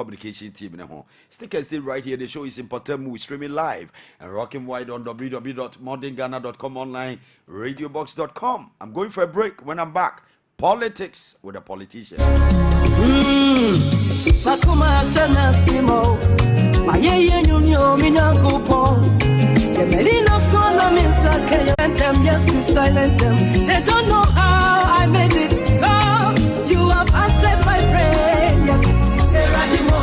communication team. Stick and stay right here. The show is important. We're streaming live and rocking wide on www.modernghana.com online, radiobox.com. I'm going for a break. When I'm back, politics with a politician. Bakuma sana simo, ayeye nyunyo minyakupo. Kemelina sona minsake, yes, you silent them. They don't know how I made it. God, you have answered my prayers. Eradimo,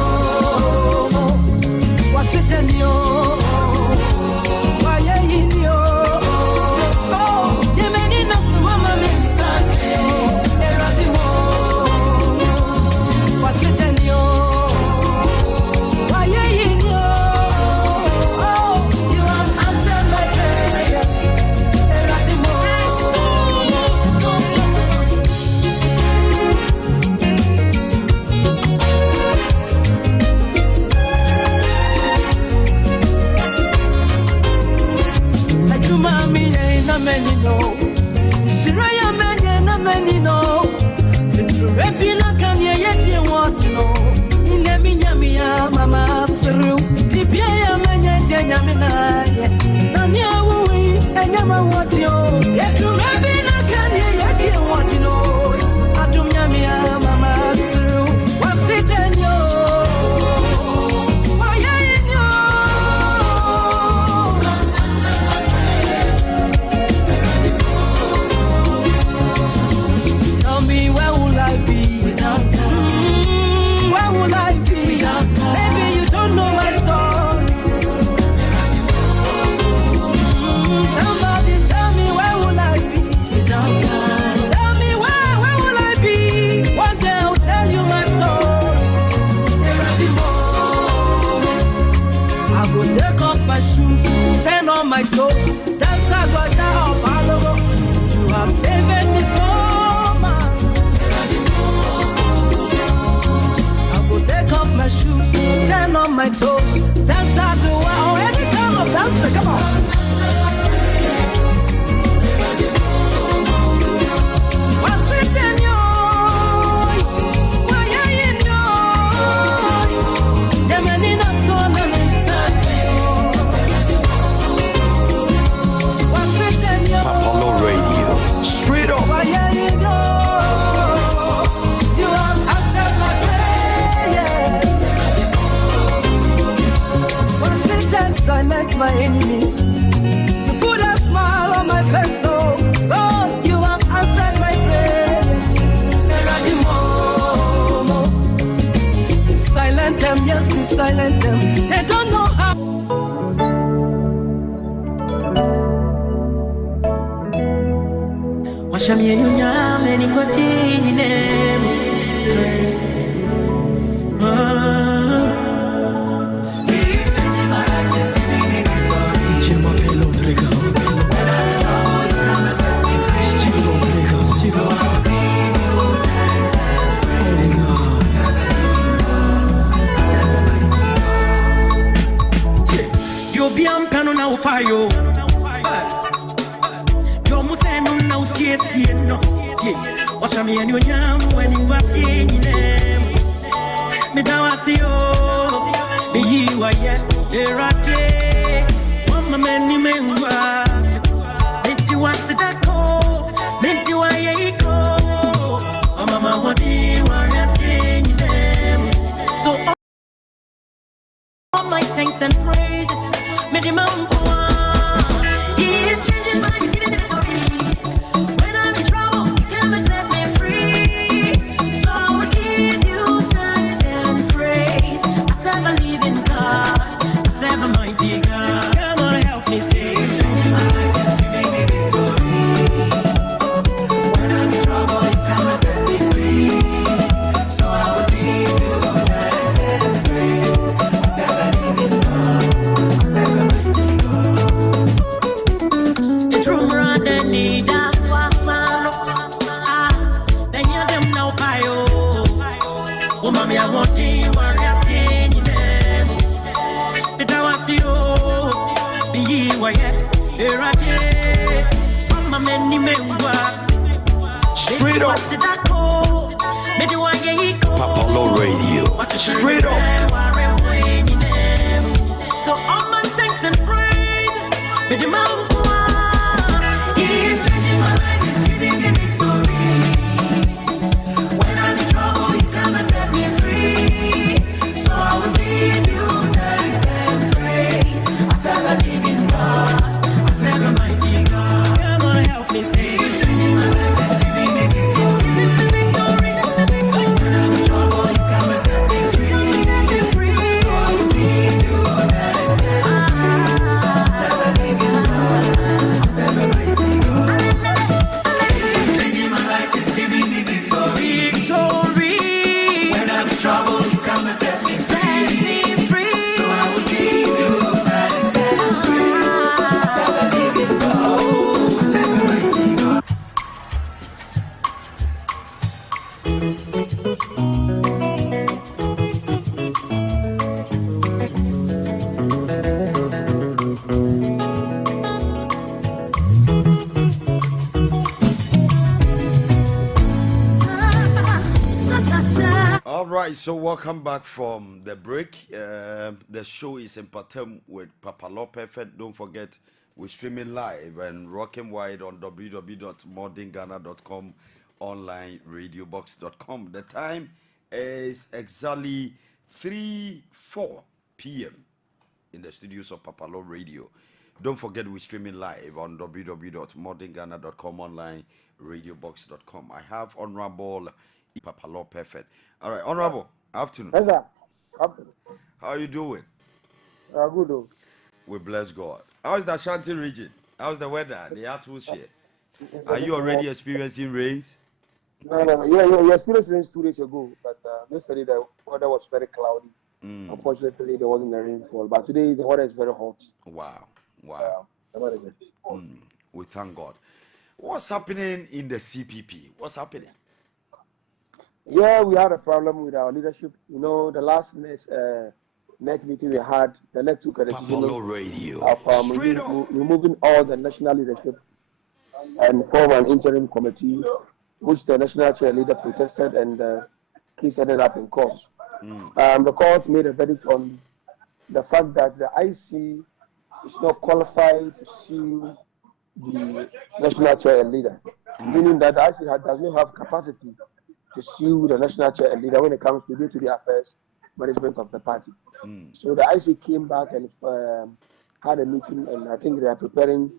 was it in you? Why in you? Oh, Yemenina Sumama minsake, Eradimo, was it in you? Why in you? Oh, you have answered my prayers. Eradimo. Many know, Shiraya many know. Repina can yet you want to know. In the Minyamia, Mama Sru, Tipia Manya Jamina, Nanya Wui, and Yama what you, yet to Repina can yet you want to know. Atumyamia, Mama Sru, was it and you? My toes, that's how I got down. You have favored me so much. I will take off my shoes, stand on my toes. That's how I do. I already come up, dancer, come on. What's it in you? Why are you in you? Yemenina sona inside you. Apollo Radio. Straight up. You have answered my prayers. Silence my enemies. You put a smile on my face, oh God, you have answered my prayers. Silent them, yes, you silent them. They don't know how. Washamie nyame ni ngosi nyinemu. Yo biampano na ufayo. Yes, no. What's a me and you yam when you are seeing them? Me down, I see you. The you are yet, here I day. One man, you may was. Make you want to that call. Make you a go. Oh, Mama, what do you want to seeing them? So, all my thanks and praises. Me the man go on. He is changing my history. Mighty God, come on, help me sing. When I'm in trouble, you come and set me free. So I will give you thanks and praise. Serve a living God, serve a mighty God. It's room around the need, that's what's on. Then you them now, Pio. Oh, mommy, I want you, warrior, sing. Straight up. Apollo Radio. Straight up. so welcome back from the break. The show is in Patem with Papa Law Perfect. Don't forget, we're streaming live and rocking wide on www.modernghana.com, online radiobox.com. The time is exactly 3:04 p.m. in the studios of Papa Law Radio. Don't forget, we're streaming live on www.modernghana.com, online radiobox.com. I have Honorable Papa Law Perfect. All right, Honorable, afternoon. Yes, sir. Afternoon. How are you doing? Good. Though. We bless God. How is the Ashanti region? How's the weather, the atmosphere? Are you already experiencing rains? No. Yeah, we experienced rains 2 days ago, but yesterday the weather was very cloudy. Unfortunately, there wasn't a rainfall, but today the weather is very hot. Wow. The weather is hot. We thank God. What's happening in the CPP? What's happening? Yeah, we had a problem with our leadership. You know, the last next meeting we had, the next took a decision of removing all the national leadership and form an interim committee, which the national chair leader protested, and the case ended up in court. The court made a verdict on the fact that the IC is not qualified to sue the national chair and leader, meaning that the IC does not have capacity to sue the national chair and leader when it comes to day-to-day affairs management of the party. So the IC came back and had a meeting, and I think they are preparing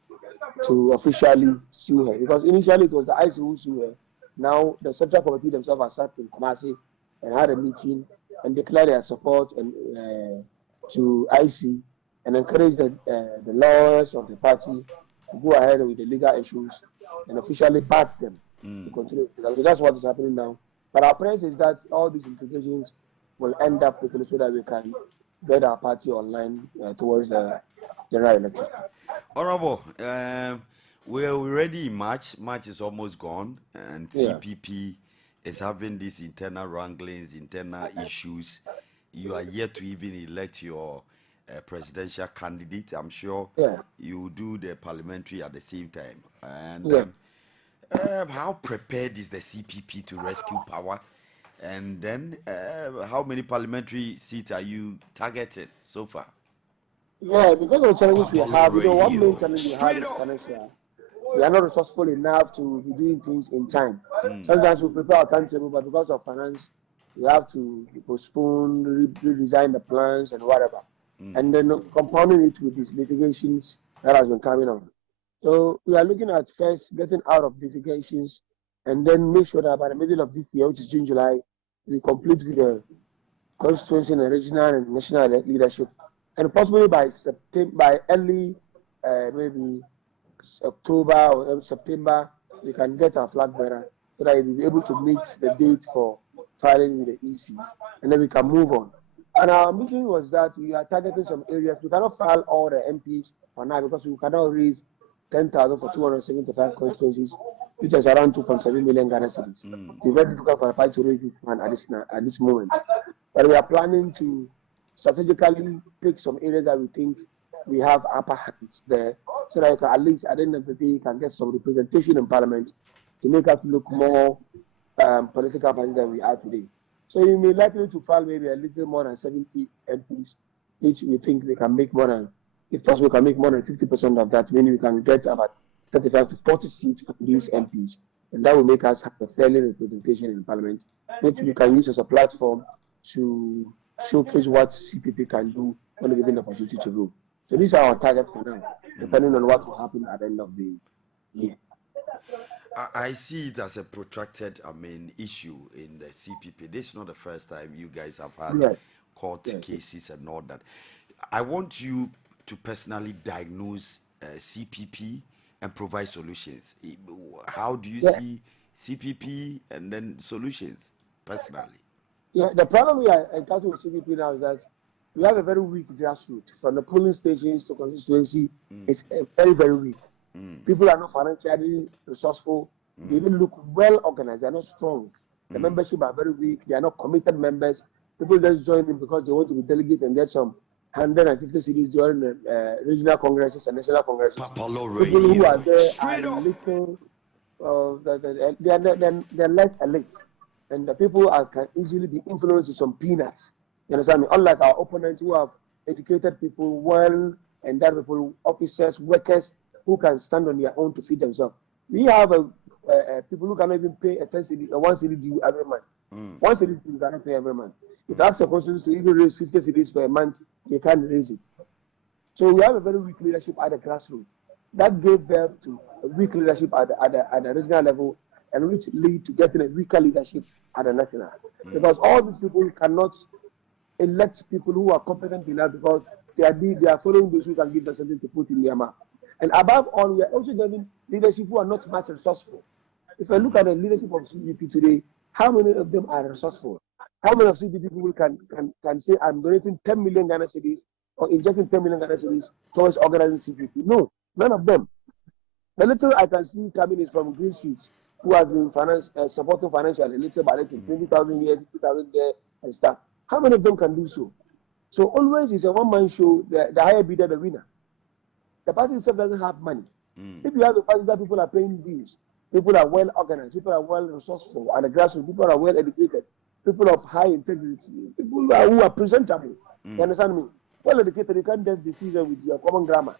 to officially sue her, because initially it was the IC who sued her. Now the Central Committee themselves are sat in Kumasi and had a meeting and declared their support and to IC, and encouraged the lawyers of the party to go ahead with the legal issues and officially back them to continue. So that's what is happening now. But our prayers is that all these litigations will end up quickly so that we can get our party online towards the general election. Honorable, we're already in March. March is almost gone, and CPP is having these internal wranglings, internal issues. You are yet to even elect your presidential candidate. I'm sure you do the parliamentary at the same time. And how prepared is the CPP to rescue power? And then, how many parliamentary seats are you targeted so far? Yeah, because of the challenges we have, one main challenge we have is financial. We are not resourceful enough to be doing things in time. Sometimes we prepare our timetable, but because of finance, we have to postpone, redesign the plans and whatever. And then compounding it with these litigations that has been coming on. So we are looking at first getting out of litigations, and then make sure that by the middle of this year, which is June, July, we complete with the constituency and regional and national leadership. And possibly by September, by early, maybe October or September, we can get our flag bearer so that we'll be able to meet the date for filing with the EC. And then we can move on. And our mission was that we are targeting some areas. We cannot file all the MPs for now because we cannot raise 10,000 for 275 constituencies, which is around 2.7 million Ghana cedis. It's very difficult for the party to raise this fund at this moment. But we are planning to strategically pick some areas that we think we have upper hands there, so that at least at the end of the day, we can get some representation in Parliament to make us look more political party than we are today. So you may likely to file maybe a little more than 70 MPs, which we think they can make more than, if possible, we can make more than 50% of that, meaning we can get about 35 to 40 seats from these MPs. And that will make us have a fairly representation in Parliament, which we can use as a platform to showcase what CPP can do when given the opportunity to rule. So these are our targets for now, depending on what will happen at the end of the year. I see it as a protracted, issue in the CPP. This is not the first time you guys have had court cases and all that. I want you to personally diagnose CPP and provide solutions. How do you see CPP and then solutions personally? Yeah, the problem we are encountering with CPP now is that we have a very weak grassroots. From the polling stations to constituency, it's very, very weak. People are not financially resourceful. They even look well organized. They are not strong. The membership are very weak. They are not committed members. People just join in because they want to be delegate and get some 150 cities during the regional congresses and national congresses. People who are there are little, they're less elite. and the people can easily be influenced with some peanuts. You understand me? Unlike our opponents who have educated people well, and that people, officers, workers who can stand on their own to feed themselves. We have people who cannot even pay a 1 cedi due every month. 1 cedi you cannot pay every month. If you ask the constitution to even raise 50 cedis for a month, you can't raise it. So we have a very weak leadership at the grassroots. That gave birth to a weak leadership at the regional level, and which lead to getting a weaker leadership at the national. Because all these people cannot elect people who are competent enough, because they are following those who can give them something to put in their mouth. And above all, we are also giving leadership who are not much resourceful. If I look at the leadership of CDP today, how many of them are resourceful? How many of CDP people can say, I'm donating 10 million Ghana cedis or injecting 10 million Ghana cedis towards organizing CDP? No, none of them. The little I can see coming is from Green Streets, who have been supporting financially, little by little, 20,000 here, 50,000 there, and stuff. How many of them can do so? So always it's a one-man show, the higher bidder, the winner. The party itself doesn't have money. If you have a party that people are paying dues, people are well organized, people are well resourceful, and the grassroots, people are well educated, people of high integrity, people who are presentable. You understand me? Well educated, you can't just deceive them with your common grammar.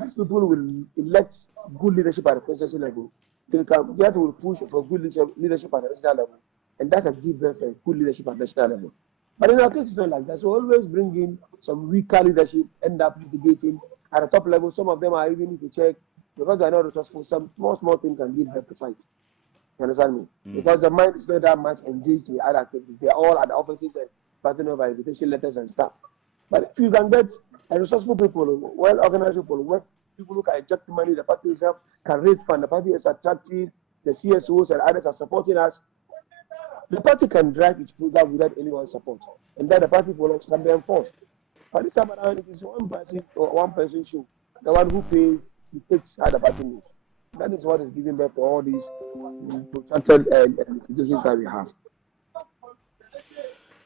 These people will elect good leadership at the presidency level. They will push for good leadership at the national level, and that can give birth to good leadership at the national level. But in our case, it's not like that. So always bring in some weaker leadership, end up litigating at the top level. Some of them are even, if you check, because they are not resourceful, some small things can give birth to fight. You understand me? Because the mind is not that much engaged with other activities. They are all at the offices and passing over invitation letters and stuff. But if you can get resourceful people, well-organized people who can inject money, the party itself can raise funds, the party is attractive, the CSOs and others are supporting us, the party can drive its program without anyone's support, and then the party followers can be enforced. But this time around, it is one person show. The one who pays, he takes how the party moves. That is what is giving birth to all these protracted institutions that we have.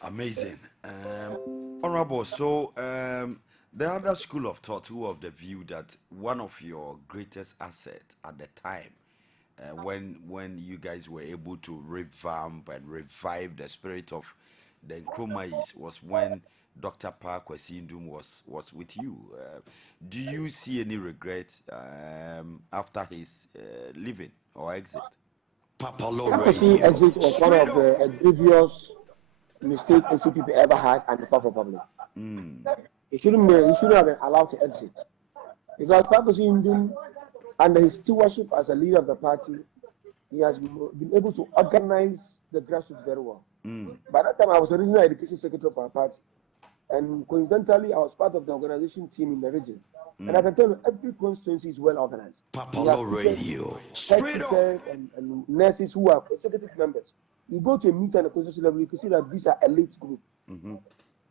Amazing. Honorable, so the other school of thought who of the view that one of your greatest assets at the time, when you guys were able to revamp and revive the spirit of the Nkrumahs, was when Dr. Kwesi was with you. Do you see any regret after his leaving or exit? Kwesi exit was one of the grievous mistakes NCPP ever had and the South Republic. He shouldn't have been allowed to exit, because Kwesi, under his stewardship as a leader of the party, he has been able to organize the grassroots very well. By that time, I was the regional education secretary for our party, and coincidentally, I was part of the organization team in the region. And I can tell you, every constituency is well organized. Radio. Straight up. And nurses who are executive members. You go to a meeting at the constituency level, you can see that these are elite group.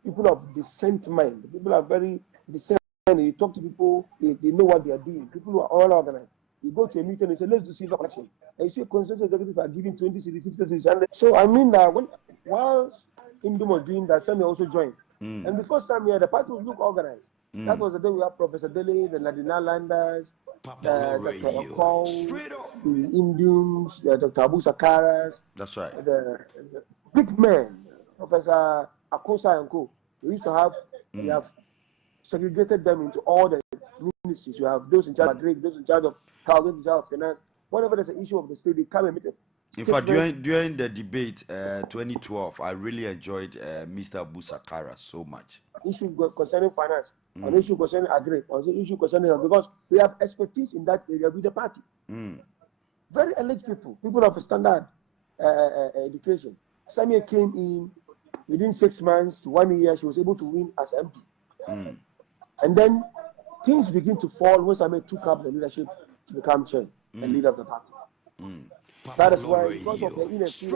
People of decent mind. People are very decent. You talk to people, they know what they are doing. People who are all organized. You go to a meeting and say, let's do silver collection. And you see a consensus executive are giving 20 cities, 50 cities. So I mean that while Indum was doing that, Samia also joined. And before Samia, the party would look organized. That was the day we had Professor Dele, the Ladina Landers, Dr. Okol, the Indums, Dr. Abu Sakaras. That's right. The big men, Professor Akosa and Co. We used to have, we have segregated them into all the ministries. You have those in charge of Madrid, those in charge of health, those in charge of finance. Whenever there's an issue of the state, they come and meet it. In fact, during the debate 2012, I really enjoyed Mr. Abu Sakara so much. Issue concerning finance, an issue concerning agri, an issue concerning, because we have expertise in that area with the party. Very elite people of standard education. Samia came in within 6 months to 1 year. She was able to win as MP. And then things begin to fall when Samia took up the leadership to become chair and leader of the party. That is why, because of the inexperience